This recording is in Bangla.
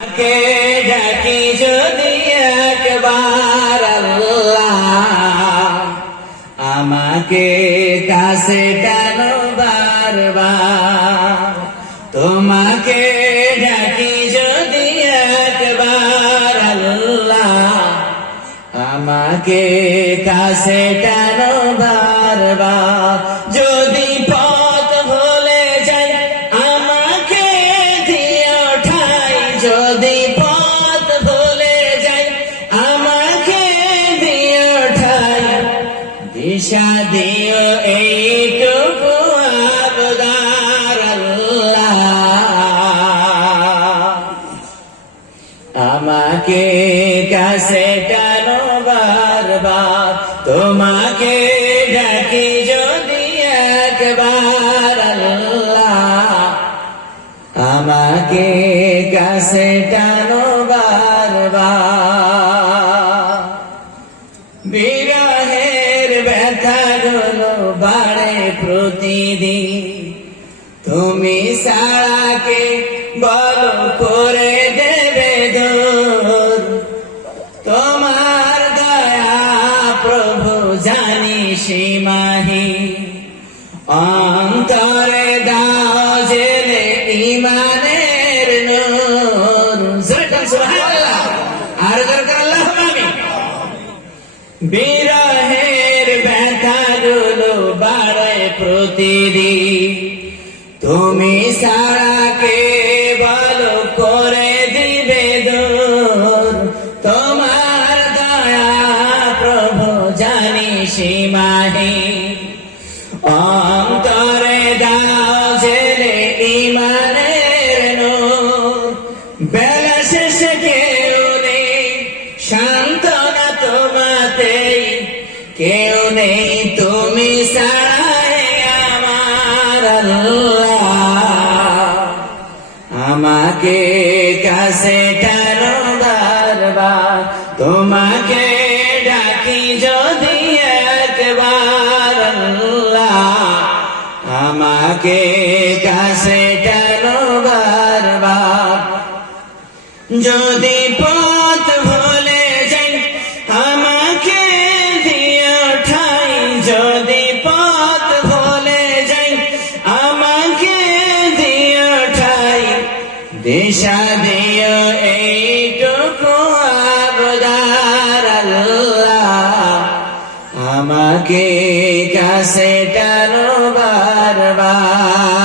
কে ডাকি যদি একবার আল্লাহ, আমাকে কাছে টানো বারবার। তোমাকে ডাকি যদি একবার আল্লাহ, আমাকে কাছে টানো বারবার। যদি পথ ভুলে যাই আমাকে দিও ঠাই, যদি পথ ভুলে যাই আমাকে দিও ঠাই। দিশা দিও এইটুকু আবদার আল্লাহ, আমাকে কাছে টানো বারবার। তোমাকে ডাকি যদি একবার আল্লাহ, আমাকে কাছে টানো বারবার। বিরহের ব্যথাগুলো বাড়ে প্রতিদিন, তুমি সারাকে বলো করে দেবে দূর। তোমার দয়া প্রভু জানি সীমাহীন, অন্তরে দাও জেলে ইমানের নূর। সুবহানাল্লাহ, আর দরকার আল্লাহুম্মা আমিন। বিরহের ব্যথাগুলো বাড়ে প্রতিদিন, তুমি সারাকে বলো করে দিবে দূর। তোমার দয়া প্রভু জানি সীমাহীন, অন্তরে দাও জেলে ইমানের নূর। বেলা শেষে কেউ নেই সান্ত্বনা তোমাতেই, কেউ নেই তুমি ছাড়াই আমার আল্লাহ, আমাকে কাছে টানো বারবার। তোমাকে ডাকি যদি একবার আল্লাহ, আমাকে কাছে টানো বারবার। যদি পথ ভুলে যাই আমাকে দিও ঠাই, যদি পথ ভুলে যাই আমাকে দিও ঠাই। দিশা দিও এইটুকু আবদার আল্লাহ, আমাকে কাছে টানো বারবার।